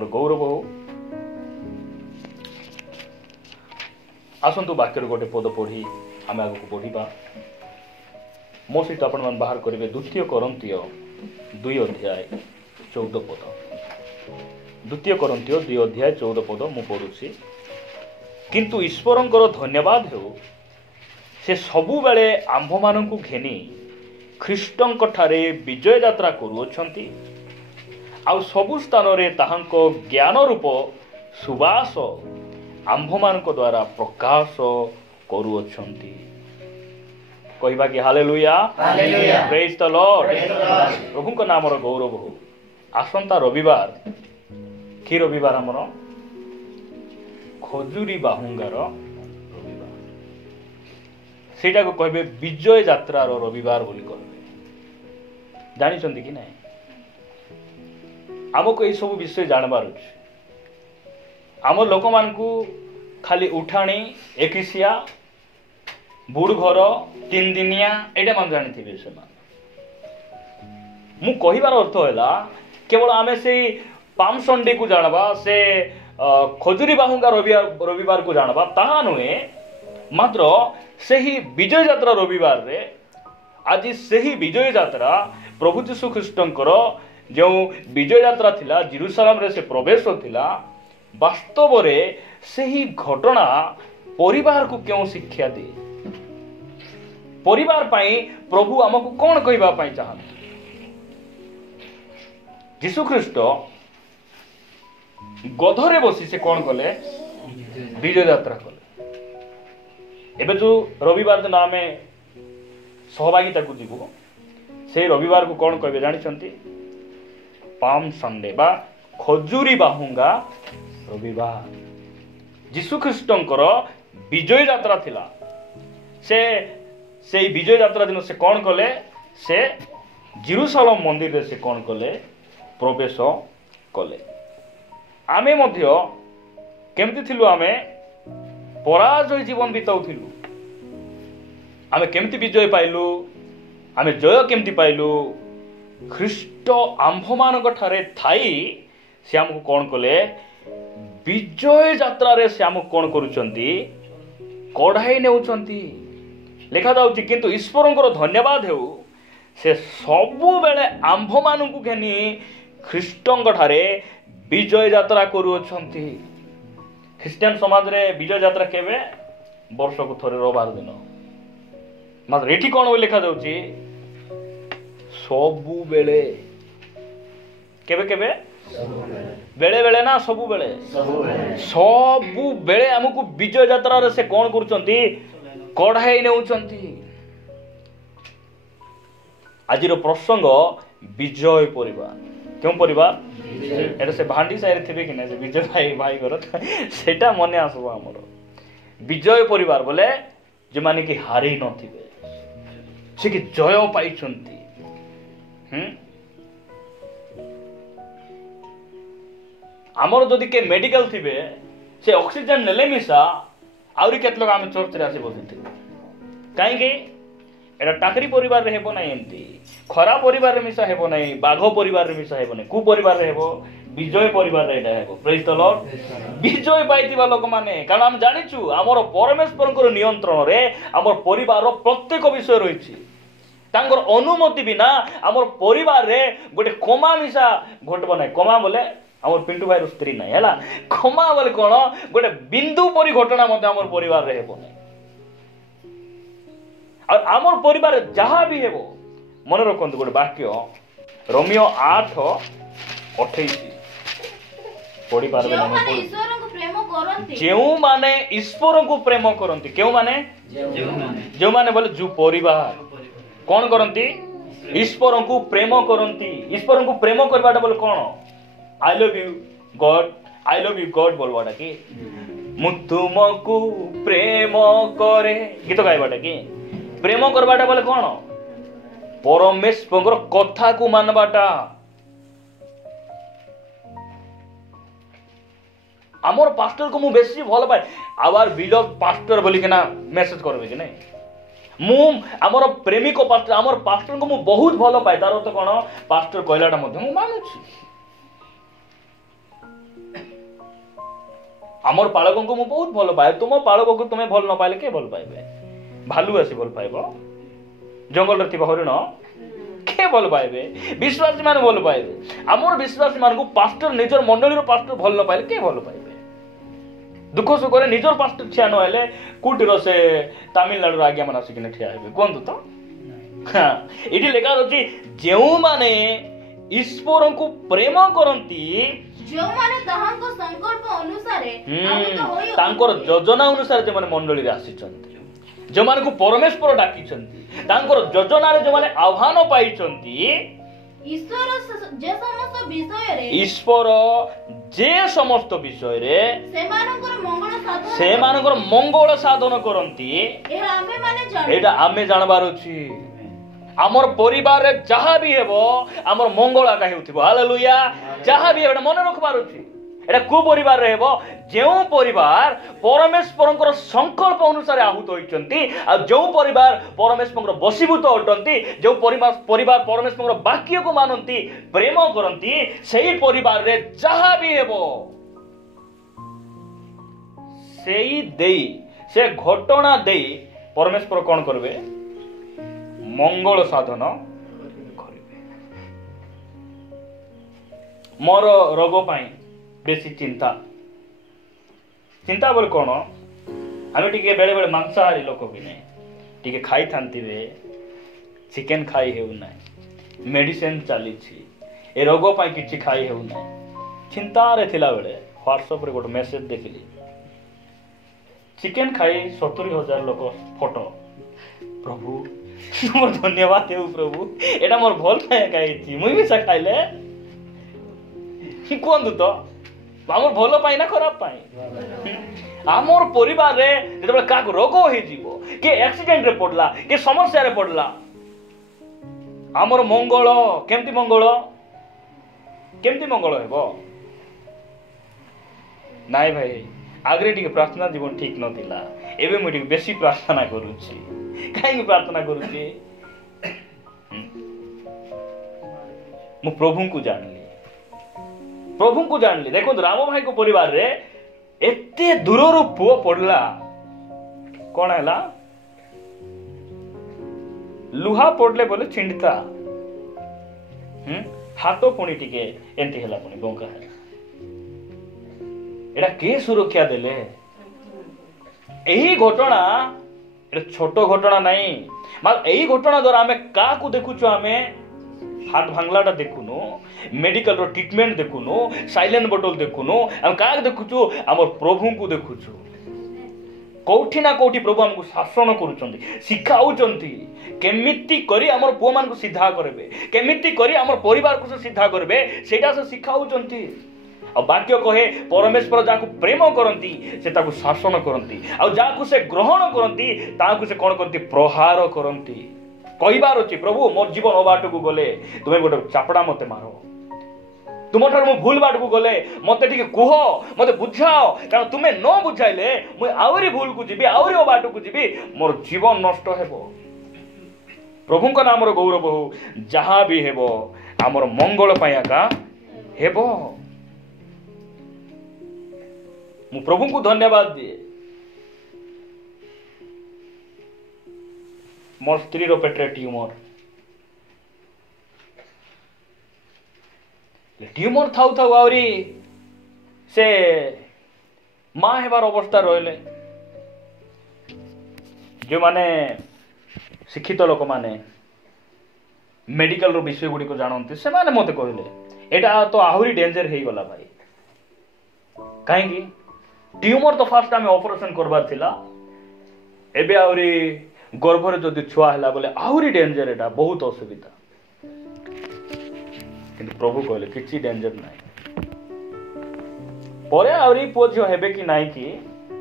मोर गौरव हो। आसतु वाक्यर गोटे पद पढ़ी आम आग को बढ़ा। मो सहित आपण मैंने बाहर करेंगे 2 कोरिन्थियो 2 अध्याय 14 पद। 2 कोरिन्थियो 2 अध्याय 14 पद मु पढ़ुछि। किंतु ईश्वरंकर धन्यवाद हो, से सबु बेले आंभ मानकु घेनी ख्रीष्टंक ठारे विजय यात्रा करूछंती, आउ सबु स्थान रे ताहांको ज्ञान रूप सुबास आंभ मानक द्वारा प्रकाश करूछंती। कहबा कि hallelujah, hallelujah, praise the Lord. प्रभु को नाम रो गौरव हो। आसंता रविवार कि रविवार हमर खजुरी बाहुंगार रविवार, सेटा को कहबे विजय यात्रा रो रविवार बोली कहबे। जानिछंती कि नहीं? आमको ये सब विषय जानबार अछि। आम लोक मानकू खाली उठाणी एकिसिया बुड़ घर 3 दिनिया एटा मान जानिथिबे से मान। मु कहिबार अर्थ हैला केवल आमे से पाम संडे को जानबा, से खजुरी बाहुंगा रविवार को जानबा ता नुहे, मात्र सही विजय यात्रा रविवार रे आज सही विजय यात्रा प्रभु यीशु ख्रीष्टंकर जो विजय यात्रा थिला जेरूसलम रे से प्रवेश थिला, वास्तव रे सही घटना परिवार को क्यों शिक्षा दे? परिवार पाई प्रभु आमको कौन कहबा पाई चाहते? यीशु ख्रीष्ट गधरे बसी से कौन कले? विजय यात्रा कले। एबे जो रविवार दिन आमे सहभागिता को जीवो, से रविवार को कौन कहबे जानिछंती? पाम संडे बा खजुरी बाहुंगा रविवार। यीशु ख्रीष्टंकर विजय यात्रा थिला। से विजय यात्रा दिन से कौन कले? से जेरूसलम मंदिर रे से कौन कले? प्रवेश कले। आमे मध्य केमती थिलु? आमे पराजय जीवन बिताउथिलु। आमे केमती विजय पाइलु? आमे जय केमती पाइलु? ख्रीष्ट आंभ मानक ठारे थाई से हमको कौन कले? विजय यात्रा रे से हमको कौन करूचंती? कढ़ाई नेउचंती। लिखा जाउची किंतु ईश्वरंकर धन्यवाद हेउ, से सबु बेले आंभ मानकु घेनी ख्रीष्टंक ठारे विजय यात्रा करूछंती। ख्रिस्टियन समाज रे विजय यात्रा केबे? वर्ष को थरे रविवार दिन। मात्र एठी कोन लिखा जाउची? सबु बेले। केबे केबे? बेले बेले ना सबु बेले? सबु बेले हमकु विजय यात्रा रे से कोन करूछंती? कढ़ाई नेउछंती। आजिर प्रसंग विजय परिवार। क्यों परिवार? एटा से भांडी साइरे थिबे कि नै से विजय भाई घर सेटा मने आसबो हमर। विजय परिवार बोले जे माने कि हारि न थिबे, से कि जय पाइछंती। आमर जदि के मेडिकल थिबे, से ऑक्सीजन नेले मिसा आउरी केतलोक आमे चर्च रे आसी बसिथिबे। काहे कि एटा टाकरी परिवार रे हेबो नै, एंती खरा परिवार रे मिसा हेबो नै, बाघ परिवार रे मिसा हेबो नै। कु परिवार रे हेबो? विजय परिवार रे एटा हेबो। Praise the Lord. विजय पाइतिबा लोक माने, कारण हम जानिछु हमर परमेश्वरंकर नियंत्रण रे हमर परिवार रो प्रत्येक विषय रहिछि। तांकर अनुमति बिना हमर परिवार रे गोटे कोमा मिसा घटबो नै। कोमा बोले हमर पिंटू भाई रो स्त्री नै हैला। कोमा बोले कोन? गोटे बिंदु परि घटना मध्ये हमर परिवार रे हेबो नै। और आमर परिवार जहाँ भी हेबो, मन रखु गोटे वाक्य रोमियो 8:28 पढ़ी पारबे ना? जेउ माने ईश्वर को प्रेम करंती। केउ माने? जेउ माने बोले जो परिवार कौन करंती? ईश्वर को प्रेम करंती। ईश्वर को प्रेम करबाटा बोले कौन? I love you God, I love you God बोलबाटा कि मु तुमको प्रेम करे, गीत गाइबाटा कि प्रेम करबाटा बोले कौन? परमेश्वर कथा को मानबाटा। आमर पास्टर को मु बेसी भल पाए, आवर बिलव पास्टर बोली केना मेसेज करबे कि नहीं? मु आमर प्रेमिक पास्टर, आमर पास्टर को मु बहुत भल पाए। तार अर्थ कोन? पास्टर कहलाटा मध्ये मु मानुछि। आमर पालक को बहुत भल पाए तुम पालक को तुम्हें भल न पाइले के भल पाइबे भालू आसी भल पाइब जंगल रे हरिण के भल पाइबे विश्वासी मान भल पाइबे आमर विश्वासी मान को पास्टर निजर मंडली पास्टर भल न पाइले के भल पाइबे दुख सुख निजर पास्टर ठिया नहले कोटिर से तमिलनाडु आज्ञा मान आसिक ठिया हे कहतु तो हाँ ये लिखा अच्छी जो माने ईश्वर को प्रेम करती योजना अनुसार जो मंडली आसी जो मान को परमेश्वर डाकी योजना जो माने आह्वान पाई ईश्वर जे समस्त विषय रे मंगल साधन करती एटा आमे जानबार अछि आमर परिवार रे जहाँ भी हेबो आमर मंगल आका हेउथिबो हालेलुया जहाँ भी हेबो मन रखबार अछि एटा को परिवार रे हेबो जेउ परिवार परमेश्वरंकर संकल्प अनुसार आहुत होइचंती आ जो परिवार परमेश्वरंकर बसीभूत अटंती जो परिवार परमेश्वरंकर वाक्य को मानंती प्रेम करंती सेही परिवार रे जहाँ भी हेबो सेही देई से घटना देई परमेश्वर कोन करबे मंगल साधन करिवे मोर रोग पाई बेसी चिंता बोल कौन आम टे बेले बेले मांसाहारी लोक भी नहीं टे खाई थांतीबे चिकेन खाई हेउ ना मेडिसिन चली ए रोग पाई किछि खाई हेउ ना चिंता रे थिला बेले व्हाट्सएप रे गोटे मेसेज देखिली चिकेन खाई 70,000 लोक फोटो प्रभु मोर धन्यवाद देउ प्रभु एटा मोर भल पाए खाई मुई भी सा खाइले कहतु तो आमर भल पाई ना खराब पाई आमर परिवार रे जेतबे का रोग होई जीवो के एक्सीडेंट रे पड़ला के समस्या रे पड़ला आमर मंगल केमती मंगल हेबो नाई भाई आगरे टिके प्रार्थना जीवन ठीक नथिला एबे मु टिके बेसी प्रार्थना करूची काहे प्रार्थना करूची मु प्रभु को जानली देखो राम भाई को परिवार रे एते दूरर पुओ पड़ला कौन है लुहा पड़ले बोले छिंडता हाथ पुणी टिके एंती हला पुणी बंका है एटा के सुरक्षा देले एही घटना एटा छोट घटना नहीं माल एही घटना द्वारा हमें का को देखुछु हमें हाथ भांगलाटा देखुनु मेडिकल रो ट्रीटमेंट देखुनु साइलेंट बोतल देखुनु हम का देखुछु हमर प्रभु को देखुछु कोठी ना कोठी प्रभु हमको शासन करूचंती सिखाउचंती केमिति करी हमर पुआ मान को सीधा करबे केमिति करी हमर परिवार को सीधा करबे सेटा से सिखाउचंती आ वाक्य कहे परमेश्वर जाको प्रेम करंती से ताको शासन करंती आ जाको से ग्रहण करंती ताको से कोन करंती प्रहार करंती कहिबार अछि प्रभु मोर जीवन अबाट को गले तुमे गोटे चापड़ा मते मारो तुम ठार मु भूल बाट को गले मते ठीक कुह मते बुझाओ कारण तुमे न बुझाइले मु आउरी भूल को जीबी आउरी अबाट को जीबी मोर जीवन नष्ट हेबो प्रभु का नाम रो गौरव हो जहां भी हेबो हमर मंगल पाया का हेबो मु प्रभु को धन्यवाद दिए मोर स्त्री रो पेट्रे ट्यूमर थाउ थाउ आवरी से माँ हेबार अवस्था रहिले जो माने शिक्षित लोक माने मेडिकल रो विषय गुडी को जानନ୍ତି से माने मते कहले एटा तो आहुरी डेंजर हे गला भाई काहे की ट्यूमर तो फास्ट आमे ऑपरेशन करबार थिला एबे आहुरी गर्भरे जदि छुआ हला बोले आहुरी डेंजर एटा बहुत असुविधा किंतु प्रभु कहले किछि डेंजर नाही परे आहुरी पोझियो हेबे कि नाही कि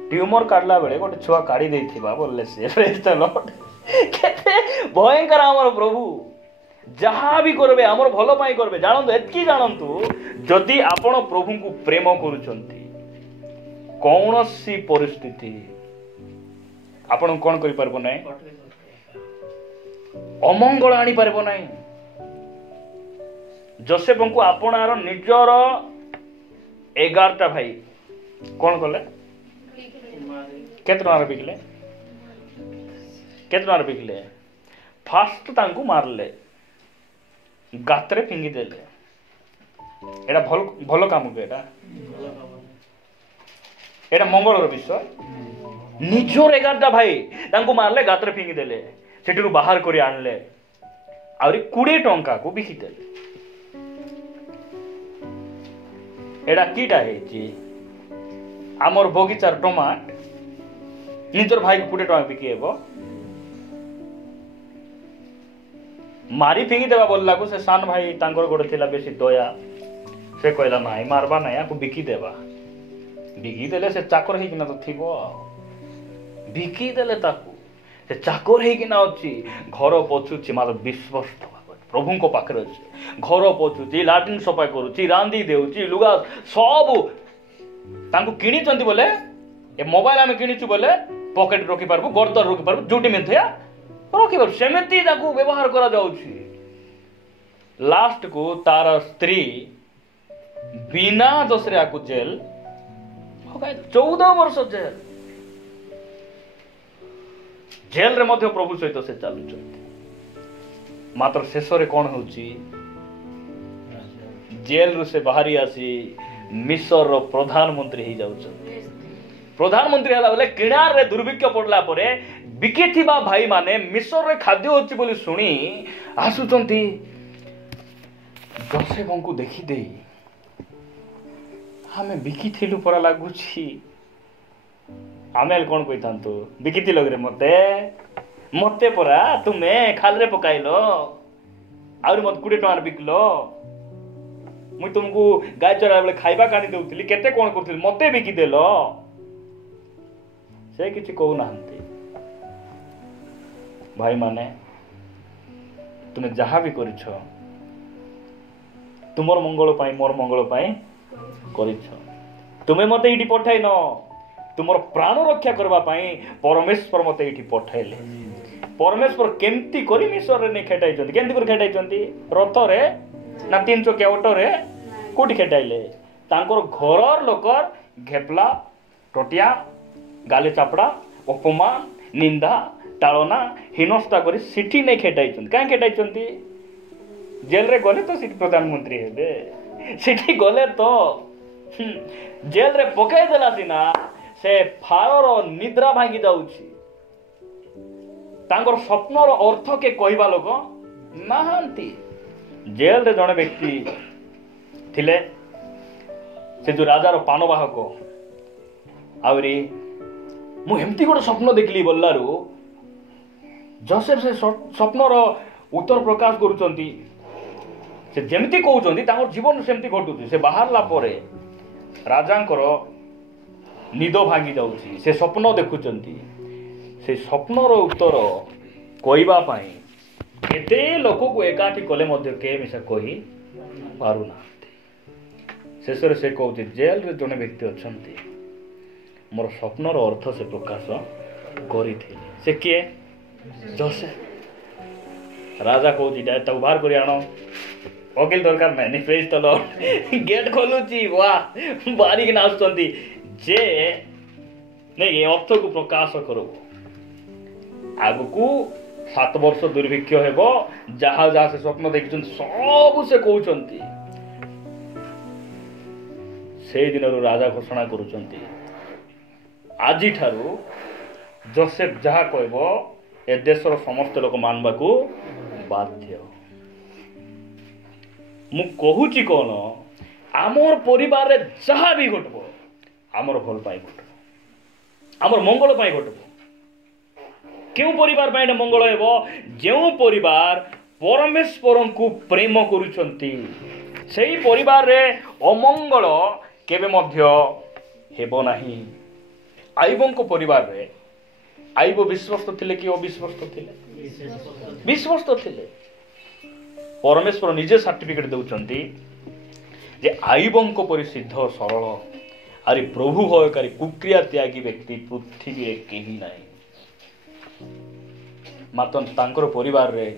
ट्यूमर काटला बेले गोटे छुआ काढी देथिबा बोलले से प्रेज द लॉर्ड केते भयंकर हमर प्रभु जहाँ भी करबे हमर भलो पाई करबे जानंतु एतकी जानंतु जदि आपण प्रभु को प्रेम करूचंती कौनसी परिस्थिति आपण कोन करि परबो नै अमंगल आनी परबो नै जोसेफ को आपणार निजर 11टा भाई कोन कले କେତେ ଟଙ୍କାର ବିକିଲେ? କେତେ ଟଙ୍କାର ବିକିଲେ? ଫାଷ୍ଟ ତାଙ୍କୁ ମାରିଲେ, ଗାତରେ ଫିଙ୍ଗିଦେଲେ। ଏଇଟା ଭଲ ଭଲ କାମ କି? ଏଇଟା ମଙ୍ଗଳର ବିଷୟ। ନିଜର 11ଟା ଭାଇ ତାଙ୍କୁ ମାରିଲେ, ଗାତରେ ଫିଙ୍ଗିଦେଲେ, ସେଠିରୁ ବାହାର କରି ଆଣିଲେ, ଆହୁରି 20 ଟଙ୍କାକୁ ବିକିଦେଲେ। ଏଇଟା କିଟା ହେଇଛି? ଆମର ବଗିଚାର ଟମାଟ ନିଜର ଭାଇକୁ 20 ଟଙ୍କା ବିକି ହେବ? ମାରି ଫିଙ୍ଗି ଦେବା ବୋଲିଲାକୁ ସେ ସାନ ଭାଇ ତାଙ୍କର ଗୋଟେ ଥିଲା ବେଶୀ ଦୟା, ସେ କହିଲା ନାଇଁ ମାରବା ନାଇଁ, ଆକୁ ବିକିଦେବା। ବିକିଦେଲେ ସେ ଚାକର ହେଇକିନା ତ ଥିବ, ବିକିଦେଲେ ତାକୁ। ସେ ଚାକର ହେଇକିନା ଅଛି, ଘର ପୋଛୁଛି, ମାତ୍ର ବିଶ୍ୱାସ ପ୍ରଭୁଙ୍କ ପାଖରେ ଅଛି। ଘର ପୋଛୁଛି, ଲାଟ୍ରିନ୍ ସଫା କରୁଛି, ରାନ୍ଧି ଦେଉଛି, ଲୁଗା ସବୁ। ତାଙ୍କୁ କିଣିଛନ୍ତି ବୋଲେ, ଏ ମୋବାଇଲ ଆମେ କିଣିଛୁ ବୋଲେ ପକେଟ ରଖିପାରିବୁ, ଗର୍ଦ୍ଦରେ ରଖିପାରିବୁ, ଯୋଉଠି ମିଥ୍ୟା ରଖିପାରିବୁ, ସେମିତି ତାକୁ ବ୍ୟବହାର କରାଯାଉଛି। ଲାଷ୍ଟକୁ ତାର ସ୍ତ୍ରୀ ବିନା ଦୋଷରେ ଆକୁ ଜେଲ, 14 ବର୍ଷ ଜେଲ। ଜେଲରେ ମଧ୍ୟ ପ୍ରଭୁ ସହିତ ସେ ଚାଲୁଛନ୍ତି। ମାତ୍ର ଶେଷରେ କଣ ହଉଛି? ଜେଲରୁ ସେ ବାହାରି ଆସି ମିଶରର ପ୍ରଧାନମନ୍ତ୍ରୀ ହେଇଯାଉଛନ୍ତି। ପ୍ରଧାନମନ୍ତ୍ରୀ ହେଲା ବେଳେ କିଣାରେ ଦୁର୍ଭିକ୍ଷ ପଡିଲା ପରେ ବିକିଥିବା ଭାଇମାନେ ମିଶରରେ ଖାଦ୍ୟ ଅଛି ବୋଲି ଶୁଣି ଆସୁଛନ୍ତି। ଯୋସେଫଙ୍କୁ ଦେଖିଦେଇ, ଆମେ ବିକିଥିଲୁ ପରା ଲାଗୁଛି। ଆମେ କଣ କହିଥାନ୍ତୁ? ବିକିଥିଲ ରେ ମତେ, ମତେ ପରା ତୁମେ ଖାଲରେ ପକାଇଲ, ଆହୁରି ମତେ 20 ଟଙ୍କାରେ ବିକିଲ। ମୁଇଁ ତୁମକୁ ଗାଈ ଚରା ବେଳେ ଖାଇବା କାଢି ଦଉଥିଲି, କେତେ କଣ କରୁଥିଲି, ମତେ ବିକିଦେଲ। ସେ କିଛି କହୁନାହାନ୍ତି। ଭାଇମାନେ, ତୁମେ ଯାହା ବି କରିଛ ତୁମର ମଙ୍ଗଳ ପାଇଁ, ମୋର ମଙ୍ଗଳ ପାଇଁ କରିଛ। ତୁମେ ମତେ ଏଇଠି ପଠାଇନ, ତୁମର ପ୍ରାଣ ରକ୍ଷା କରିବା ପାଇଁ ପରମେଶ୍ୱର ମତେ ଏଇଠି ପଠାଇଲେ। ପରମେଶ୍ୱର କେମିତି କରି ମିଶରରେ ନେଇ ଖେଟାଇଛନ୍ତି? କେମିତି କରି ଖେଟାଇଛନ୍ତି? ରଥରେ ନା 3 ଚକିଆ ଅଟୋରେ? କୋଉଠି ଖେଟାଇଲେ? ତାଙ୍କର ଘରର ଲୋକ ଘେପଲା, ଟଟିଆ, ଗାଲି ଚାପଡ଼ା, ଅପମାନ, ନିନ୍ଦା, ତାଳନା, ହୀନସ୍ତା କରି ସେଠି ନେଇ ଖେଟାଇଛନ୍ତି। କାହିଁ ଖେଟାଇଛନ୍ତି? ଜେଲରେ ଗଲେ ତ ସେଠି ପ୍ରଧାନମନ୍ତ୍ରୀ ହେବେ, ସେଠି ଗଲେ ତ ଜେଲରେ ପକାଇ ଦେଲା ସିନା, ସେ ଫାରୋର ନିଦ୍ରା ଭାଙ୍ଗି ଯାଉଛି। ତାଙ୍କର ସ୍ୱପ୍ନର ଅର୍ଥ କେ କହିବା ଲୋକ ନାହାନ୍ତି। ଜେଲରେ ଜଣେ ବ୍ୟକ୍ତି ଥିଲେ, ସେ ଯୋଉ ରାଜାର ପାନବାହକ। ଆହୁରି ମୁଁ ଏମିତି ଗୋଟେ ସ୍ୱପ୍ନ ଦେଖିଲି ବୋଲାରୁ ଯୋସେଫ ସେ ସ୍ୱପ୍ନର ଉତ୍ତର ପ୍ରକାଶ କରୁଛନ୍ତି। ସେ ଯେମିତି କହୁଛନ୍ତି ତାଙ୍କର ଜୀବନ ସେମିତି ଘଟୁଛି। ସେ ବାହାରିଲା ପରେ ରାଜାଙ୍କର ନିଦ ଭାଙ୍ଗି ଯାଉଛି। ସେ ସ୍ୱପ୍ନ ଦେଖୁଛନ୍ତି। ସେ ସ୍ୱପ୍ନର ଉତ୍ତର କହିବା ପାଇଁ କେତେ ଲୋକକୁ ଏକାଠି କଲେ ମଧ୍ୟ କେହି ମିଶା କହି ପାରୁନାହାନ୍ତି। ଶେଷରେ ସେ କହୁଛି, ଜେଲରେ ଜଣେ ବ୍ୟକ୍ତି ଅଛନ୍ତି, ମୋର ସ୍ୱପ୍ନର ଅର୍ଥ ସେ ପ୍ରକାଶ କରିଥିଲେ। ସେ କିଏ? ଯୋସେଫ। ରାଜା କହୁଛି, ତାକୁ ବାହାର କରି ଆଣ। वकील दरकार नहीं, प्रेज द लॉर्ड। गेट खोलुची, वाह बारिकिना आସୁଛନ୍ତି ଯେ नहीं अर्थ को प्रकाश करो। आगु 7 वर्ष दुर्भिक्ष हेब, जहाँ जहाँ से स्वप्न देखिछन सब से कहउछंती। से दिन राजा घोषणा करुछंती, आजि ठारू जोसेफ जहाँ कहबो ए देशर समस्त लोक मानबा को बाध्य। मु कहूची कौन, आमर परिवार रे जहाँ भी घटबो आमर भल पाई घटबो, आमर मंगल पाई घटबो। क्यों परिवार पाई मंगल हेबो? जेउ परिवार परमेश्वर को प्रेम करुछंती सेही परिवार रे अमंगल केबे मध्य हेबो नाही। आईबों को परिवार रे आईबो विश्वस्त थिले कि अविश्वस्त थिले? विश्वस्त थिले। परमेश्वर निजे सर्टिफिकेट दउचंती जे आईबों को परिसिद्ध सरल आरि प्रभु भयकारी कुक्रिया त्यागी व्यक्ति पृथ्वी रे केही नाही। मात्र तांकर परिवार रे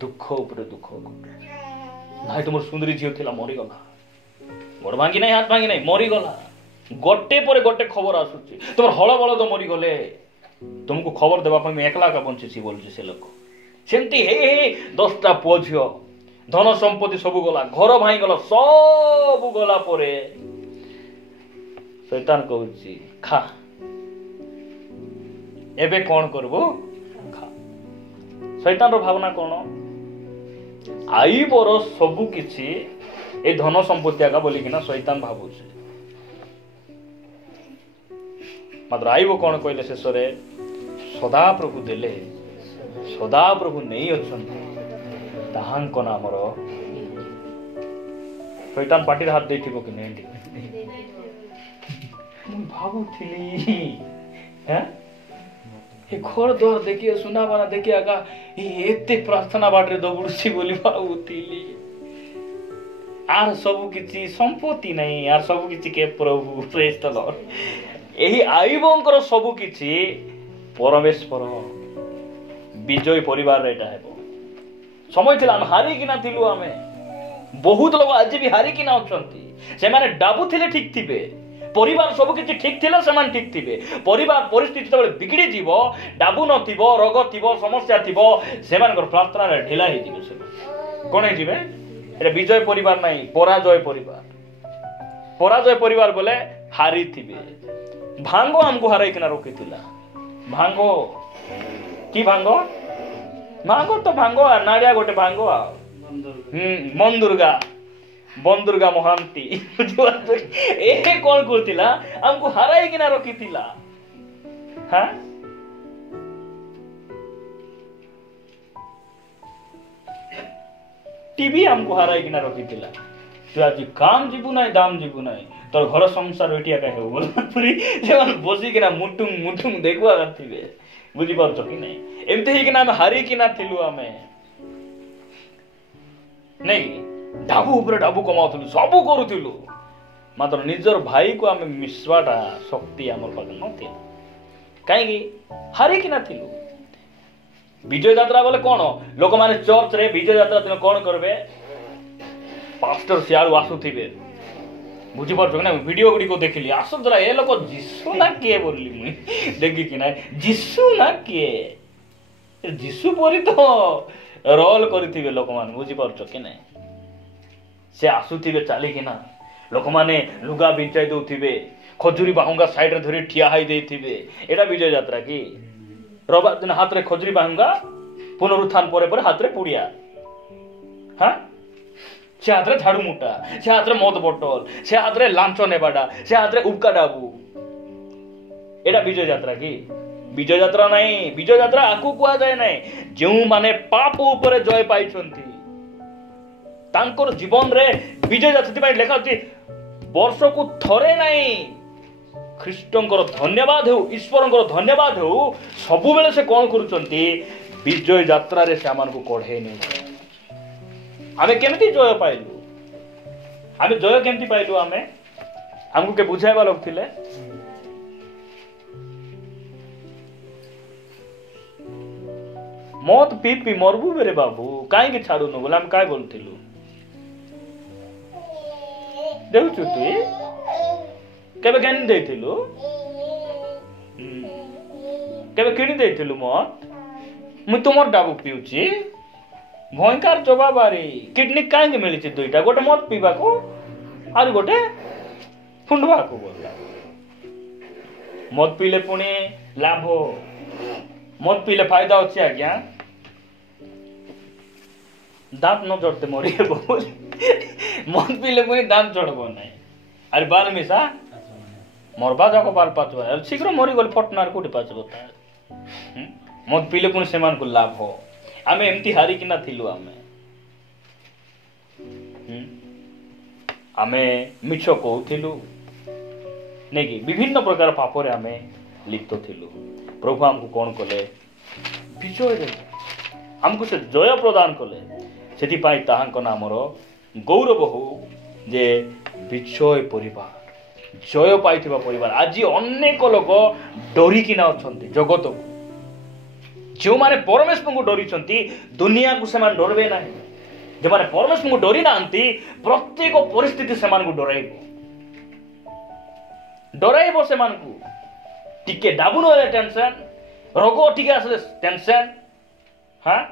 दुख उपरे दुख नाइ। तुम सुंदरी झील थिला मरी गला, गोड़ भांगी नहीं, हाथ भांगी नहीं, मरी गला। गोटे पर गोटे खबर आसुची तुम हल बलद मरीगले तुमको खबर देवाई मुझे एकला एका बंची बोलूँ से लोक सेमती हे 10टा पुओ झील धन संपत्ति सब गला घर भाई गला सब गला परे शैतान कहूँ खा एबे कौन करबो खा शैतान रो भावना कौन आईबर सबु किछि ए धन संपत्ति आगा बोलिकिना शैतान भावुचे मात्र आईब कौन कहले शेष रे सदा प्रभु देले सदा प्रभु नहीं अछंती ताहांक नामर शैतान पाटी हाथ देथिबो कि नहीं मु भाबुथिली हैं ए घर द्वार देखिए सुना बाना देखिए आगा एते प्रार्थना बाटरे दौड़ुछि बोली भाबुथिली आर सब किछि संपत्ति नहीं यार सब किछि के प्रभु प्रेज द लॉर्ड एही आईबंकर सब किछि परमेश्वर विजय परिवार रे एटा हेबो समय थिला हम हारी किना थिलु आमे बहुत लोग आज भी हारी किना अछंती से माने डाबु थिले ठीक थिबे परिवार सब किछि ठीक थिले समान ठीक थिबे परिवार परिस्थिति तबे बिगड़ी जीवो डाबु नथिबो रोग थिबो समस्या थिबो सेमानकर प्रार्थना रे ढिला हे दिबो से कोन हे जिवे एटा विजय परिवार नहीं पराजय परिवार बोले हारी थिबे भांगो हमको हराई किना रोकितिला भांगो की भांगो भांगो तो भांगो नाड़िया गोटे भांगो मन दुर्गा बंदुर्गा महांती ए कौन करतिला हमको हराई किना रोकितिला हां टीवी हमको हराई किना रोकितिला तू आज काम जीवु नाही दाम जीवु नाही तोर घर संसार एटिया का हेउ बोल पूरी जेवन बसी किना मुटुंग देखुआ करथिबे बुझी पारछो कि नहीं एमते ही किना हम हारी किना थिलु हमें नहीं डाबू ऊपर डाबू कमाउथलु सबु करूथिलु मात्र निजर भाई को हमें मिसवाटा शक्ति हमर पाख नथि काहेकि हारी किना थिलु विजय यात्रा बोले कौन लोक माने चर्च रे विजय यात्रा दिन कौन करबे पास्टर सियार आसुथिबे बुझी पारछो ना वीडियो गुडी को देखिली आसो जरा ए लोक जिसु ना के बोलली मुई देखि कि ना जिसु ना के जिसु परी तो रोल करथिबे लोक मान बुझी पारछो कि नै से आसुथिबे चाली कि ना लोक माने लुगा बिचाई दउथिबे खजुरी बाहुंगा साइड रे धरि ठिया हाई देथिबे एटा विजय यात्रा की रविवार दिन हाथ रे खजुरी बाहुंगा पुनरुत्थान परे परे हाथ रे पुड़िया हां से हाथ रे झाड़ू मुटा से हाथ रे मद बोतल से हाथ रे लांच नेबाडा से हाथ रे उबका डाबू एटा विजय यात्रा की विजय यात्रा नहीं विजय यात्रा आकु कुआ जाय नहीं जो माने पाप ऊपर जय पाइछंती तांकर जीवन रे विजय यात्रा पई लेखा अछि वर्ष को थरे नहीं ख्रीष्टंकर धन्यवाद हो ईश्वरंकर धन्यवाद हो सबु बेले से कोन करूचंती विजय यात्रा रे से आमान को कोढे नहीं आमे केमती जय पाइलु आमे जय केमती पाइलु आमे हमको के बुझाइबा लोग थिले मौत पी पी मरबू बेरे बाबू काई के छाडू न बोला हम काय बोलथिलु देखु तू केबे केन देथिलु केबे किनी देथिलु मत मु तुमर डाबू पिउची भयंकर जवाबारी किडनी काहे मिली छी दुईटा गोटे मत पीबा को आर गोटे फुंडवा को बोला मत पीले पुणी लाभ मत पीले फायदा अछि आज्ञा दांत न जड़ते मरी बोल मत पीले पुणी दांत जड़बो नाही अरे बाल मिसा मरबा जाको बाल पाचबा शीघ्र मरी गल फटनार कोठी पाचबो मत पीले पुणी सेमान को लाभ हो आमे एमती हारी किना थिलु आमे मिछ कहूथिलु नहीं कि विभिन्न प्रकार पाप रे आमे लिप्त थिलु प्रभु हमको कौन कले विजय दे हमको से जय प्रदान कले सेति पाई ताहांक नामर गौरव हो जे विजय परिवार जय पाइथिबा परिवार आज अनेक लोक डरी किना अछंती जगत को जो माने परमेश्वर को डरी दुनिया को से डरबे ना जो माने परमेश्वर को डरी ना प्रत्येक परिस्थिति से डराइब डराइब से टिके डाबुन होले टेंशन रोग टिके आसले टेंशन हाँ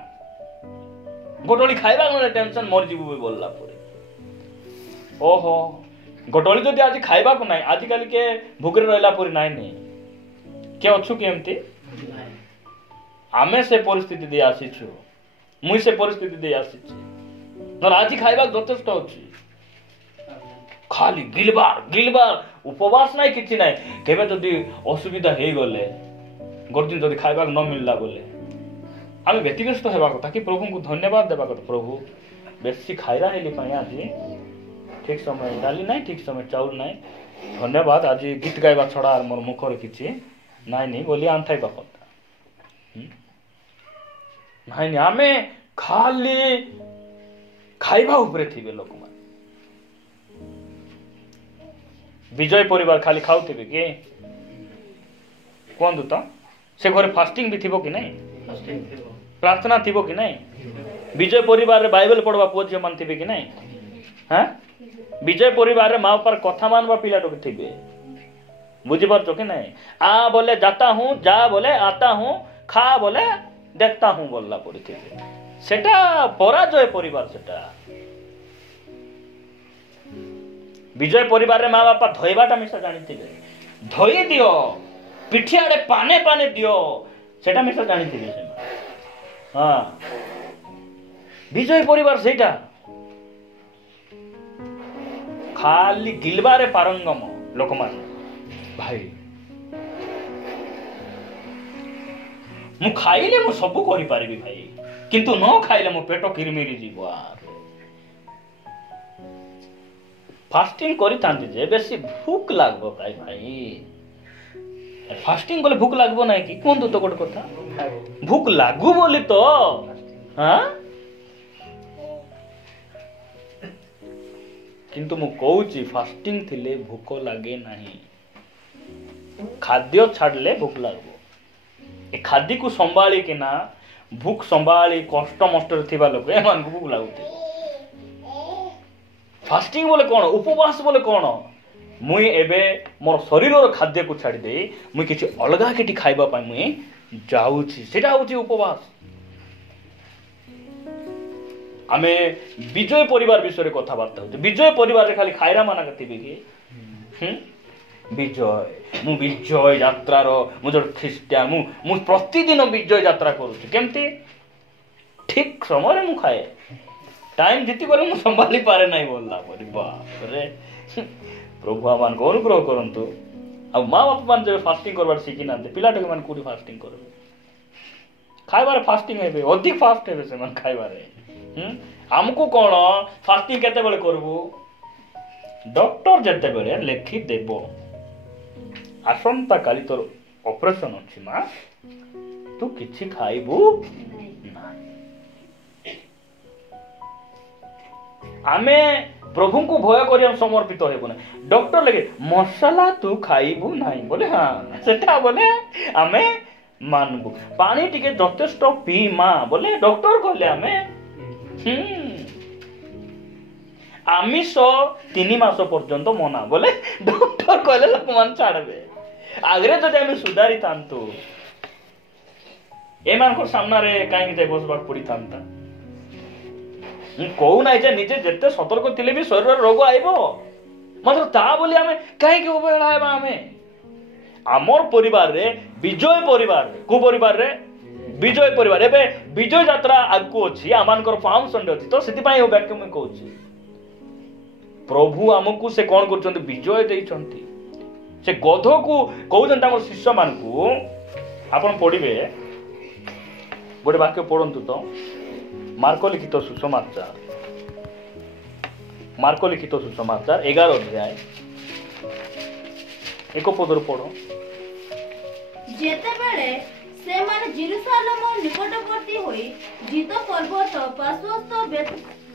गोटोली खाइबा गले टेंशन मर जीवु भी बोलला पड़े ओहो गोटोली जदि आज खाइबा को नाही आज काल के भूखरे रहला परी नाही नहीं के अछु के एमती आमे से परिस्थिति दे आसीछु मुई से परिस्थिति दे आसीछि न आज खाइबा यथेष्ट अछि खाली गिलबार उपवास नाही किछि नाही केबे जदि असुविधा हे गले गोरदिन जदि खाइबा न मिलला बोले आमे व्यतिव्यस्त हेबा कथा कि प्रभु को धन्यवाद देबा कथा प्रभु बेसी खाइरा हेली पाए आज ठीक समय डाली नाही ठीक समय चाउल नाही धन्यवाद आज गीत गाइबा छड़ा मोर मुखर किछि नाही नहीं बोली आंथाइबा कथा नाही नहीं आमे खाली खाइबा उपरे थिबे लोक मान विजय परिवार खाली खाउथिबे कि कोन तो से घरे फास्टिंग भी थिबो कि नहीं प्रार्थना थिबो कि नहीं विजय परिवार रे बाइबल पढ़वा पुओ जे मान थिबे कि नहीं हां विजय परिवार रे मां पर कथा मानवा पिला तो थिबे बुझी पारछो कि नहीं आ बोले जाता हूं जा बोले आता हूं खा बोले देखता हूं बोलला पड़ी थिबे सेटा पराजय परिवार सेटा विजय परिवार रे मां बापा धोइबाटा मिसा जानि थिबे धोई दियो पिठियाडे पाने पाने दियो सेटा मिसा जानि थिबे से हां विजय परिवार सेटा खाली गिलबारे पारंगम लोकमान भाई मु खाइले मु सब करि पारिबी भाई किंतु न खाइले मो पेट किरमिरी जीव फास्टिंग करि तांती जे बेसी भूख लागबो भाई भाई फास्टिंग बोले भूख लागबो नाही कि कोन तो गोट कथा भूख लागू बोली तो हां किंतु मु कहूची फास्टिंग थिले भूख लागे नाही खाद्य छाड़ले भूख लागबो ए खाद्य को संभाली कि ना भूख संभाली कष्ट मष्ट थिबा लोक एमान को भूख लागुते फास्टिंग बोले कोन उपवास बोले कोन मुई एबे मोर शरीर रो खाद्य को छाड़ी दे मुई किछि अलगा केटी खाइबा पय मुई जाउची सेटा होची उपवास आमे विजय परिवार विषय कथा बार्ता होते विजय परिवार रे खाली खाइरा माना कथिबे कि विजय मु विजय यात्रा रो मु जो ख्रिस्टियन मु प्रतिदिन विजय यात्रा करूची केमती ठीक समय मु खाए टाइम जीती गले मु संभाली पारे नाही बोलला परी बाप रे प्रभु आमान को अनुग्रह करंतु अब मां बाप मान जे फास्टिंग करबार सिखि नाते पिलाटे मान कोडी फास्टिंग करबे खाइबारे फास्टिंग हेबे अधिक फास्ट हेबे से मान खाइबारे हमको कोन फास्टिंग केते बेले करबो डॉक्टर जते बेले लिखि देबो आसंता काली तोर ऑपरेशन अछि मा तू किछि खाइबू आमे प्रभु को भय करिया समर्पित हेबो ना डॉक्टर लगे मसाला तू खाइबू नाही बोले हां सेटा बोले आमे मानबू पानी टिके यथेष्ट पी मा बोले डॉक्टर कहले आमे आमिष 3 मास पर्यंत मना बोले डॉक्टर कहले लोक मान छाड़बे आगरे जदि आमे सुधारी तांतु एमान को सामना रे काई जे बसबा पड़ी तांता कहू ना जे निजे जते सतर्क थिले भी शरीर रोग आइबो मात्र ता बोली आमे काई के अवहेला हेबा आमे आमर परिवार रे विजय परिवार को परिवार रे विजय परिवार एबे विजय यात्रा आगु अछि आमानकर फार्म संडे अछि तो सेति पई ओ वाक्य में कहूछि प्रभु हमकु से कोन करचंती विजय देइचंती से गध को कहउछन तामर शिष्य मान को आपण पढिबे गोटे वाक्य पढंतु तो मार्को लिखित सुसमाचार 11 अध्याय 1 पदर पढो जेते बेले से माने जेरूशलेम निकटवर्ती होई जीतो पर्वत पार्श्वस्थ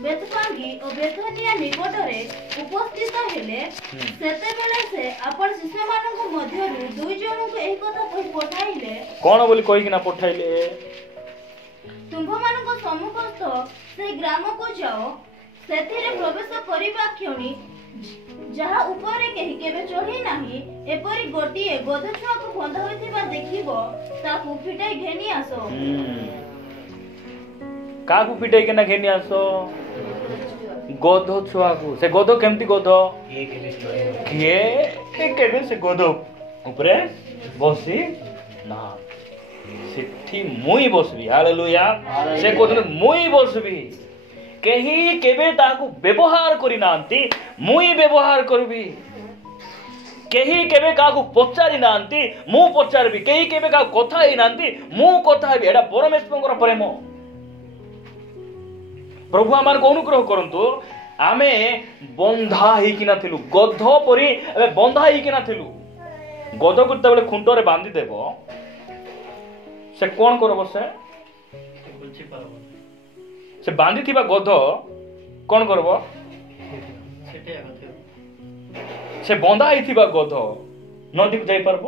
बेतफागी और बेथनिया निकटरे उपस्थित हेले सेते बेले से आपण शिष्य मानक मध्यरु दुई जन को एही कथा कहि पठाइले कोन बोली कहि कि ना पठाइले तुम मानक सम्मुखस्थ से ग्राम को जाओ सेथिरे प्रवेश करिबा क्षणी ଯାହା ଉପରେ କେହି କେବେ ଚଢି ନାହିଁ, ଏପରି ଗୋଟିଏ ଗଧ ଛୁଆକୁ ବନ୍ଧା ହୋଇଥିବା ଦେଖିବ, ତାକୁ ଫିଟାଇ ଘେନି ଆସ। କାହାକୁ ଫିଟେଇକିନା ଘେନି ଆସ? ଗଧ ଛୁଆକୁ। ସେ ଗଧ କେମିତି ଗଧ? କିଏ କେବେ ସେ ଗଧ ଉପରେ ବସି ନା, ସେଠି ମୁଇଁ ବସିବି। ହାଲେଲୁୟା। ସେ କହୁଛନ୍ତି ମୁଇଁ ବସିବି। କେହି କେବେ ତାହାକୁ ବ୍ୟବହାର କରିନାହାନ୍ତି, ମୁଇଁ ବ୍ୟବହାର କରିବି। କେହି କେବେ କାହାକୁ ପଚାରି ନାହାନ୍ତି, ମୁଁ ପଚାରିବି। କେହି କେବେ କାହାକୁ କଥା ହେଇନାହାନ୍ତି, ମୁଁ କଥା ହେବି। ଏଇଟା ପରମେଶ୍ୱରଙ୍କର ପ୍ରେମ। ପ୍ରଭୁ ଆମମାନଙ୍କୁ ଅନୁଗ୍ରହ କରନ୍ତୁ। ଆମେ ବନ୍ଧା ହେଇକିନା ଥିଲୁ, ଗଧ ପରି ଆମେ ବନ୍ଧା ହେଇକିନା ଥିଲୁ। ଗଧକୁ ଯେତେବେଳେ ଖୁଣ୍ଟରେ ବାନ୍ଧିଦେବ, ସେ କଣ କରିବ? ସେ ବାନ୍ଧିଥିବା ଗଧ କଣ କରିବ? ସେ ବନ୍ଧା ହେଇଥିବା ଗଧ ନଦୀକୁ ଯାଇପାରିବ?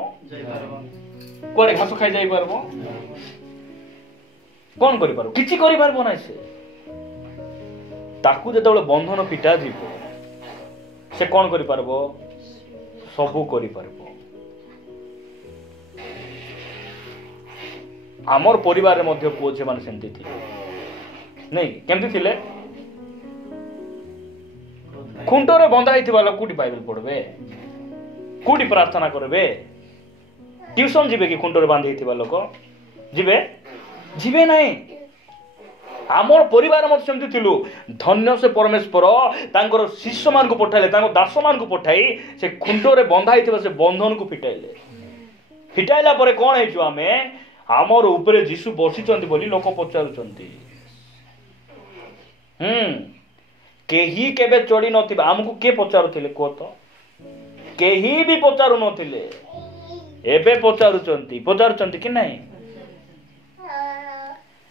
କୁଆଡେ ଘାସ ଖାଇ ଯାଇପାରିବ? କଣ କରିପାରିବ? କିଛି କରିପାରିବ ନାହିଁ। ସେ ତାକୁ ଯେତେବେଳେ ବନ୍ଧନ ପିଟା ଯିବ, ସେ କଣ କରିପାରିବ? ସବୁ କରିପାରିବ। ଆମର ପରିବାରରେ ମଧ୍ୟ ପୁଅ ଝିଅ ମାନେ ସେମିତି ଥିଲେ ନାଇଁ? କେମିତି ଥିଲେ? ଖୁଣ୍ଟରେ ବନ୍ଧା ହେଇଥିବା ଲୋକ କୋଉଠି ବାଇବେଲ ପଢିବେ? କୋଉଠି ପ୍ରାର୍ଥନା କରିବେ? ଟ୍ୟୁସନ ଯିବେ କି? ଖୁଣ୍ଟରେ ବାନ୍ଧି ହେଇଥିବା ଲୋକ ଯିବେ? ଯିବେ ନାହିଁ। ଆମର ପରିବାର ମଧ୍ୟ ସେମିତି ଥିଲୁ। ଧନ୍ୟ ସେ ପରମେଶ୍ୱର ତାଙ୍କର ଶିଷ୍ୟ ମାନଙ୍କୁ ପଠାଇଲେ, ତାଙ୍କ ଦାସ ମାନଙ୍କୁ ପଠାଇ ସେ ଖୁଣ୍ଟରେ ବନ୍ଧା ହେଇଥିବା ସେ ବନ୍ଧନକୁ ଫିଟାଇଲେ। ଫିଟାଇଲା ପରେ କଣ ହେଇଛୁ? ଆମେ ଆମର ଉପରେ ଯୀଶୁ ବସିଛନ୍ତି ବୋଲି ଲୋକ ପଚାରୁଛନ୍ତି। କେହି କେବେ ଚଢି ନଥିବେ। ଆମକୁ କିଏ ପଚାରୁଥିଲେ କୁହ ତ? କେହି ବି ପଚାରୁ ନଥିଲେ। ଏବେ ପଚାରୁଛନ୍ତି କି ନାହିଁ?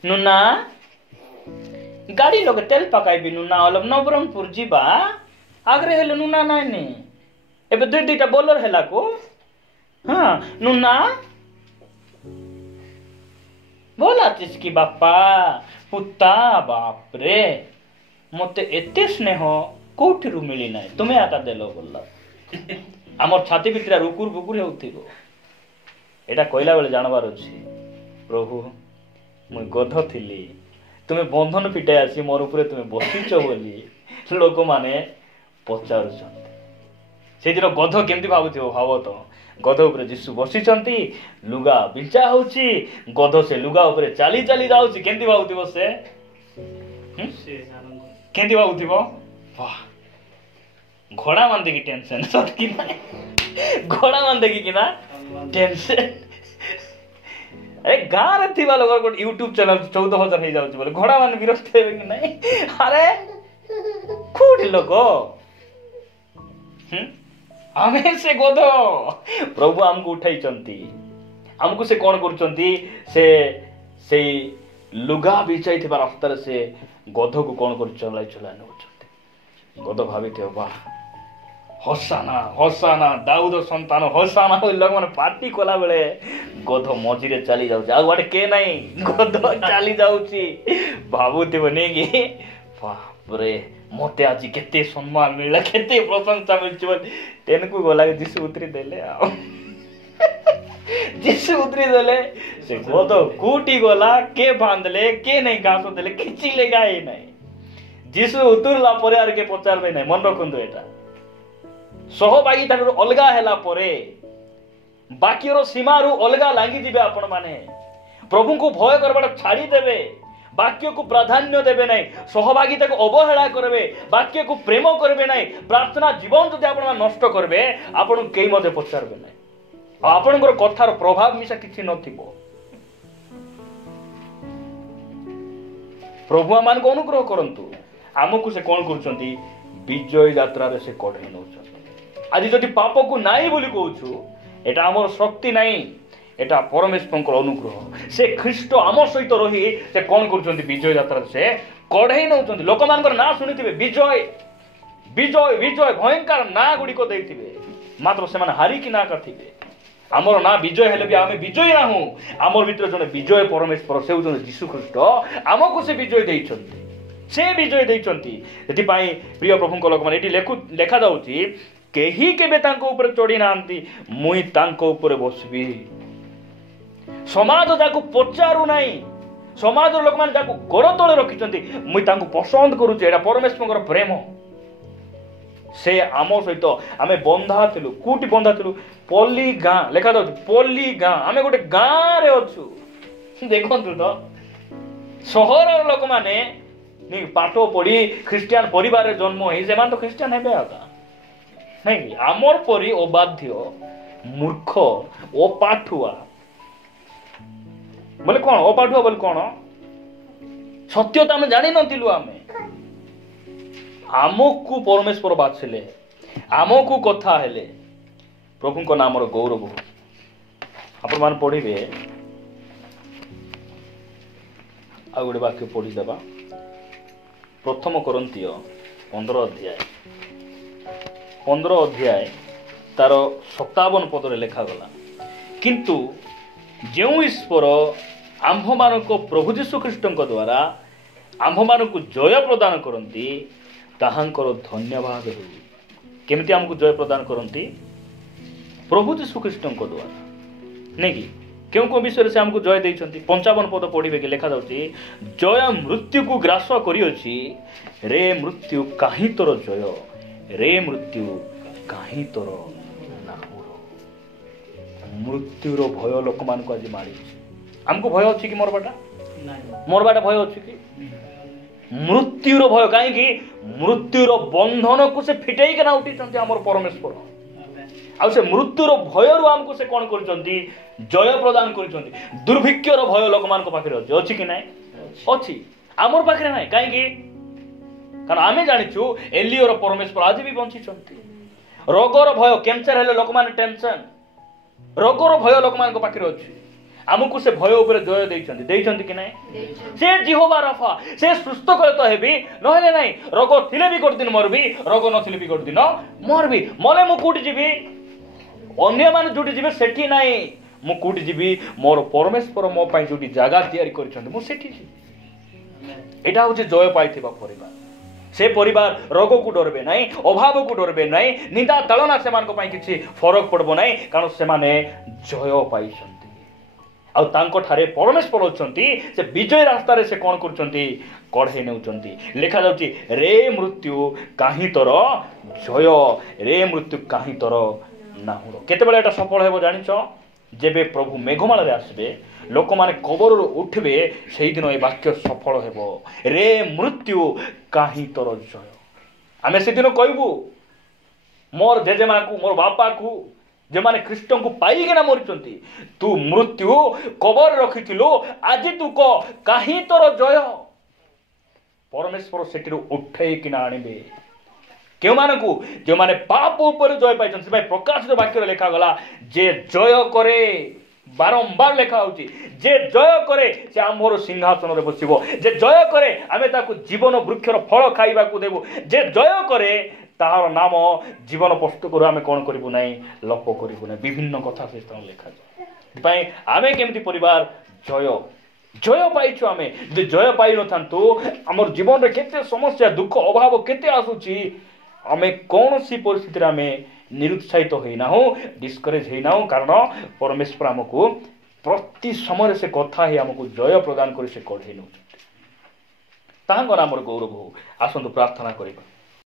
ନୁନା ଗାଡି ଲगे ତେଲ ପକାଇବି ନୁନା, ନବରଙ୍ଗପୁର ଯିବା। ଆଗରେ ହେଲେ ନୁନା ନାଇନି, ଏବେ ଦୁଇଟା ବୋଲର ହେଲା କୁ। ହଁ ନୁନା ଭଲ ଆছিস କି ବାପା? ପୁତା ବାପରେ, ମତେ ଏତେ ସ୍ନେହ କୋଉଠିରୁ ମିଳି ନାହିଁ, ତୁମେ ଆକା ଦେଲ ବୋଲା। ଆମର ଛାତି ଭିତରେ ରୁକୁର ବୁକୁର ହେଉଥିବ। ଏଇଟା କହିଲା ବେଳେ ଜାଣବାର ଅଛି, ପ୍ରଭୁ ମୁଁ ଗଧ ଥିଲି, ତୁମେ ବନ୍ଧନ ପିଟାଇ ଆସି ମୋର ଉପରେ ତୁମେ ବସିଛ ବୋଲି ଲୋକମାନେ ପଚାରୁଛନ୍ତି। ସେଇଦିନ ଗଧ କେମିତି ଭାବୁଥିବ ଭାବ ତ? ଗଧ ଉପରେ ଯୀଶୁ ବସିଛନ୍ତି, ଲୁଗା ବିଞ୍ଚା ହଉଛି, ଗଧ ସେ ଲୁଗା ଉପରେ ଚାଲି ଚାଲି ଯାଉଛି। କେମିତି ଭାବୁଥିବ ସେ? କେମିତି ଭାବୁଥିବ? ଘୋଡ଼ା ମାନ ଦେଖି ଟେନସନ, ସତକି ନାହିଁ? ଘୋଡ଼ା ମାନ ଦେଖିକିନା ଟେନସନ। ଏ ଗାଁରେ ଥିବା ଲୋକ ଗୋଟେ ୟୁଟ୍ୟୁବ ଚ୍ୟାନେଲ 14,000 ହେଇଯାଉଛି ବୋଲେ ଘୋଡ଼ା ମାନେ ବିରକ୍ତ ହେବେ କି ନାହିଁ? ଆରେ କୋଉଠି ଲୋକ? ଆମେ ସେ ଗଧ। ପ୍ରଭୁ ଆମକୁ ଉଠାଇଛନ୍ତି। ଆମକୁ ସେ କଣ କରୁଛନ୍ତି? ସେଇ ଲୁଗା ବିଛାଇଥିବା ରାସ୍ତାରେ ସେ ଗଧକୁ କଣ କରି ଚଲାଇ ନେଉଛନ୍ତି। ଗଧ ଭାବିଥିବ ବା ହୋସାନା ହୋସାନା, ଦାଉଦ ସନ୍ତାନ ହୋସାନା ବୋଲି ଲୋକମାନେ ପାର୍ଟି କଲା ବେଳେ ଗଧ ମଝିରେ ଚାଲି ଯାଉଛି, ଆଉ ଗୋଟେ କେ ନାହିଁ, ଗଧ ଚାଲି ଯାଉଛି। ଭାବୁଥିବ ନେଇକି ବାପରେ ମତେ ଆଜି କେତେ ସମ୍ମାନ ମିଳିଲା, କେତେ ପ୍ରଶଂସା ମିଳିଛି ବୋଲି ତେନକୁ ଗଲା ଯୀଶୁ ଉତରି ଦେଲେ। ଆଉ ଯୀଶୁ ଉତରି ଦେଲେ, ସେ ଗଧ କୋଉଠି ଗଲା, କେ ବାନ୍ଧିଲେ, କେ ନାଇଁ ଘାସ ଦେଲେ, କିଛି ଲେଗା ହେଇ ନାହିଁ। ଯୀଶୁ ଉତରିଲା ପରେ ଆଉ କେ ପଚାରବେ ନାହିଁ। ମନେ ରଖନ୍ତୁ, ଏଟା ସହଭାଗିତା ଠାରୁ ଅଲଗା ହେଲା ପରେ, ବାକ୍ୟର ସୀମାରୁ ଅଲଗା ଲାଗିଯିବେ ଆପଣ ମାନେ। ପ୍ରଭୁଙ୍କୁ ଭୟ କରିବାଟା ଛାଡ଼ିଦେବେ, ବାକ୍ୟକୁ ପ୍ରାଧାନ୍ୟ ଦେବେ ନାହିଁ, ସହଭାଗିତାକୁ ଅବହେଳା କରିବେ, ବାକ୍ୟକୁ ପ୍ରେମ କରିବେ ନାହିଁ, ପ୍ରାର୍ଥନା ଜୀବନ ଯଦି ଆପଣ ନଷ୍ଟ କରିବେ, ଆପଣଙ୍କୁ କେହି ମଧ୍ୟ ପଚାରବେ ନାହିଁ। ଆଉ ଆପଣଙ୍କର କଥାର ପ୍ରଭାବ ମିଶା କିଛି ନଥିବ। ପ୍ରଭୁ ଆମମାନଙ୍କୁ ଅନୁଗ୍ରହ କରନ୍ତୁ। ଆମକୁ ସେ କଣ କରୁଛନ୍ତି? ବିଜୟ ଯାତ୍ରାରେ ସେ କଢେଇ ନେଉଛନ୍ତି। ଆଜି ଯଦି ପାପକୁ ନାହିଁ ବୋଲି କହୁଛୁ, ଏଟା ଆମର ଶକ୍ତି ନାହିଁ, ଏଟା ପରମେଶ୍ୱରଙ୍କର ଅନୁଗ୍ରହ। ସେ ଖ୍ରୀଷ୍ଟ ଆମ ସହିତ ରହି ସେ କଣ କରୁଛନ୍ତି? ବିଜୟ ଯାତ୍ରାରେ ସେ କଢେଇ ନେଉଛନ୍ତି। ଲୋକମାନଙ୍କର ନାଁ ଶୁଣିଥିବେ, ବିଜୟ ବିଜୟ ବିଜୟ, ଭୟଙ୍କର ନାଁ ଗୁଡିକ ଦେଇଥିବେ, ମାତ୍ର ସେମାନେ ହାରିକି ନାଁ କାଥିବେ। ଆମର ନାଁ ବିଜୟ ହେଲେ ବି ଆମେ ବିଜୟ ନାହୁଁ। ଆମର ଭିତରେ ଜଣେ ବିଜୟ ପରମେଶ୍ୱର, ସେ ହେଉଛନ୍ତି ଯୀଶୁ ଖ୍ରୀଷ୍ଟ। ଆମକୁ ସେ ବିଜୟ ଦେଇଛନ୍ତି। से विजय देइचंती एथिपाई प्रिय प्रभुଙ୍କ ଲୋକମାନେ ଏଠି ଲେଖା ଯାଉଛି କେହି କେବେ ତାଙ୍କ ଉପରେ ଚଢି ନାହାନ୍ତି ମୁଇଁ ତାଙ୍କ ଉପରେ ବସିବି ସମାଜ ଯାକୁ ପଚାରୁ ନାହିଁ ସମାଜର ଲୋକମାନେ ଯାକୁ ଗୋଡ଼ ତଳେ ରଖିଛନ୍ତି ମୁଇଁ ତାଙ୍କୁ ପସନ୍ଦ କରୁଛି ଏଇଟା ପରମେଶ୍ୱରଙ୍କର ପ୍ରେମ ସେ ଆମ ସହିତ ଆମେ ବନ୍ଧା ଥିଲୁ କୋଉଠି ବନ୍ଧା ଥିଲୁ ପଲ୍ଲୀ ଗାଁ ଲେଖା ଯାଉଛି ପଲ୍ଲୀ ଗାଁ ଆମେ ଗୋଟେ ଗାଁରେ ଅଛୁ ଦେଖନ୍ତୁ ତ ସହରର ଲୋକମାନେ ପାଠ ପଢି ଖ୍ରୀଷ୍ଟିଆନ ପରିବାରରେ ଜନ୍ମ ହେଇ ସେମାନେ ତ ଖ୍ରୀଷ୍ଟିଆନ ହେବେ ଆକା ନାଇଁ ଆମର ପରି ଅବାଧ୍ୟ ମୂର୍ଖ ଅପାଠୁଆ ବୋଲେ କଣ ଅପାଠୁଆ ବୋଲେ କଣ ସତ୍ୟତା ଆମେ ଜାଣିନଥିଲୁ ଆମେ ଆମକୁ ପରମେଶ୍ୱର ବାଛିଲେ ଆମକୁ କଥା ହେଲେ ପ୍ରଭୁଙ୍କ ନାମର ଗୌରବ ଆପଣମାନେ ପଢିବେ ଆଉ ଗୋଟେ ବାକ୍ୟ ପଢିଦେବା ପ୍ରଥମ କରନ୍ତୀୟ 15 ଅଧ୍ୟାୟ ତାର 57 ପଦରେ ଲେଖାଗଲା କିନ୍ତୁ ଯେଉଁ ଈଶ୍ୱର ଆମ୍ଭମାନଙ୍କ ପ୍ରଭୁ ଯୀଶୁ ଖ୍ରୀଷ୍ଟଙ୍କ ଦ୍ୱାରା ଆମ୍ଭମାନଙ୍କୁ ଜୟ ପ୍ରଦାନ କରନ୍ତି ତାହାଙ୍କର ଧନ୍ୟବାଦ ହେଉ କେମିତି ଆମକୁ ଜୟ ପ୍ରଦାନ କରନ୍ତି ପ୍ରଭୁ ଯୀଶୁ ଖ୍ରୀଷ୍ଟଙ୍କ ଦ୍ୱାରା ନାଇଁ କି କେଉଁ କେଉଁ ବିଷୟରେ ସେ ଆମକୁ ଜୟ ଦେଇଛନ୍ତି 55 ପଦ ପଢିବେ କି ଲେଖା ଯାଉଛି ଜୟ ମୃତ୍ୟୁକୁ ଗ୍ରାସ କରିଅଛି ରେ ମୃତ୍ୟୁ କାହିଁ ତୋର ଜୟ ରେ ମୃତ୍ୟୁ କାହିଁ ତୋର ନାହୁର ମୃତ୍ୟୁର ଭୟ ଲୋକମାନଙ୍କୁ ଆଜି ମାଡ଼ିଛି ଆମକୁ ଭୟ ଅଛି କି ମରବାଟା ଭୟ ଅଛି କି ମୃତ୍ୟୁର ଭୟ କାହିଁକି ମୃତ୍ୟୁର ବନ୍ଧନକୁ ସେ ଫିଟେଇକିନା ଉଠିଛନ୍ତି ଆମର ପରମେଶ୍ୱର ଆଉ ସେ ମୃତ୍ୟୁର ଭୟରୁ ଆମକୁ ସେ କଣ କରିଛନ୍ତି ଜୟ ପ୍ରଦାନ କରିଛନ୍ତି ଦୁର୍ଭିକ୍ଷର ଭୟ ଲୋକମାନଙ୍କ ପାଖରେ ଅଛି କି ନାହିଁ ଅଛି ଆମର ପାଖରେ ନାହିଁ କାହିଁକି କାରଣ ଆମେ ଜାଣିଛୁ ଏଲିଓର ପରମେଶ୍ୱର ଆଜି ବି ବଞ୍ଚିଛନ୍ତି ରୋଗର ଭୟ କ୍ୟାନ୍ସର ହେଲେ ଲୋକମାନେ ଟେନସନ ରୋଗର ଭୟ ଲୋକମାନଙ୍କ ପାଖରେ ଅଛି ଆମକୁ ସେ ଭୟ ଉପରେ ଜୟ ଦେଇଛନ୍ତି କି ନାହିଁ ସେ ଜିହୋବା ରାଫା ସେ ସୁସ୍ଥ କଲେ ତ ହେବି ନହେଲେ ନାହିଁ ରୋଗ ଥିଲେ ବି ଗୋଟେ ଦିନ ମରବି ରୋଗ ନଥିଲେ ବି ଗୋଟେ ଦିନ ମରବି ମଲେ ମୁଁ କୋଉଠି ଯିବି ଅନ୍ୟମାନେ ଯୋଉଠି ଯିବେ ସେଠି ନାହିଁ ମୁଁ କୋଉଠି ଯିବି ମୋର ପରମେଶ୍ୱର ମୋ ପାଇଁ ଯୋଉଠି ଜାଗା ତିଆରି କରିଛନ୍ତି ମୁଁ ସେଠି ଯିବି ଏଇଟା ହଉଛି ଜୟ ପାଇଥିବା ପରିବାର ସେ ପରିବାର ରୋଗକୁ ଡରବେ ନାହିଁ ଅଭାବକୁ ଡରବେ ନାହିଁ ନିନ୍ଦା ତାଳନା ସେମାନଙ୍କ ପାଇଁ କିଛି ଫରକ ପଡିବ ନାହିଁ କାରଣ ସେମାନେ ଜୟ ପାଇଛନ୍ତି ଆଉ ତାଙ୍କ ଠାରେ ପରମେଶ୍ୱର ଅଛନ୍ତି ସେ ବିଜୟ ରାସ୍ତାରେ ସେ କଣ କରୁଛନ୍ତି କଢେଇ ନେଉଛନ୍ତି ଲେଖା ଯାଉଛି ରେ ମୃତ୍ୟୁ କାହିଁ ତୋର ଜୟ ରେ ମୃତ୍ୟୁ କାହିଁ ତୋର ନାହୁର କେତେବେଳେ ଏଟା ସଫଳ ହେବ ଜାଣିଛ ଯେବେ ପ୍ରଭୁ ମେଘମାଳରେ ଆସିବେ ଲୋକମାନେ କବରରୁ ଉଠିବେ ସେଇଦିନ ଏ ବାକ୍ୟ ସଫଳ ହେବ ରେ ମୃତ୍ୟୁ କାହିଁ ତୋର ଜୟ ଆମେ ସେଦିନ କହିବୁ ମୋର ଜେଜେମାକୁ ମୋର ବାପାକୁ ଯେମାନେ ଖ୍ରୀଷ୍ଟଙ୍କୁ ପାଇକିନା ମରିଛନ୍ତି ତୁ ମୃତ୍ୟୁ କବର ରଖିଥିଲୁ ଆଜି ତୁ କହ କାହିଁ ତୋର ଜୟ ପରମେଶ୍ୱର ସେଠିରୁ ଉଠେଇକିନା ଆଣିବେ କେଉଁମାନଙ୍କୁ ଯେଉଁମାନେ ପାପ ଉପରେ ଜୟ ପାଇଛନ୍ତି ସେଥିପାଇଁ ପ୍ରକାଶିତ ବାକ୍ୟରେ ଲେଖାଗଲା ଯେ ଜୟ କରେ ବାରମ୍ବାର ଲେଖା ହଉଛି ଯେ ଜୟ କରେ ସେ ଆମର ସିଂହାସନରେ ବସିବ ଯେ ଜୟ କରେ ଆମେ ତାକୁ ଜୀବନ ବୃକ୍ଷର ଫଳ ଖାଇବାକୁ ଦେବୁ ଯେ ଜୟ କରେ ତାହାର ନାମ ଜୀବନ ପୁସ୍ତକରୁ ଆମେ କଣ କରିବୁ ନାହିଁ ଲୋପ କରିବୁ ନାହିଁ ବିଭିନ୍ନ କଥା ସେ ସ୍ଥାନ ଲେଖାଯାଏ ସେଥିପାଇଁ ଆମେ କେମିତି ପରିବାର ଜୟ ପାଇଛୁ ଆମେ ଯଦି ଜୟ ପାଇନଥାନ୍ତୁ ଆମର ଜୀବନରେ କେତେ ସମସ୍ୟା ଦୁଃଖ ଅଭାବ କେତେ ଆସୁଛି ଆମେ କୌଣସି ପରିସ୍ଥିତିରେ ଆମେ ନିରୁତ୍ସାହିତ ହୋଇନାହୁଁ ଡିସ୍କରେଜ ହୋଇନାହୁଁ କାରଣ ପରମେଶ୍ୱର ଆମକୁ ପ୍ରତି ସମୟରେ ସେ କଥା ହିଁ ଆମକୁ ଜୟ ପ୍ରଦାନ କରି ସେ କଢେଇ ନେଉଛନ୍ତି ତାହାଙ୍କ ନାମର ଗୌରବ ହଉ ଆସନ୍ତୁ ପ୍ରାର୍ଥନା କରିବା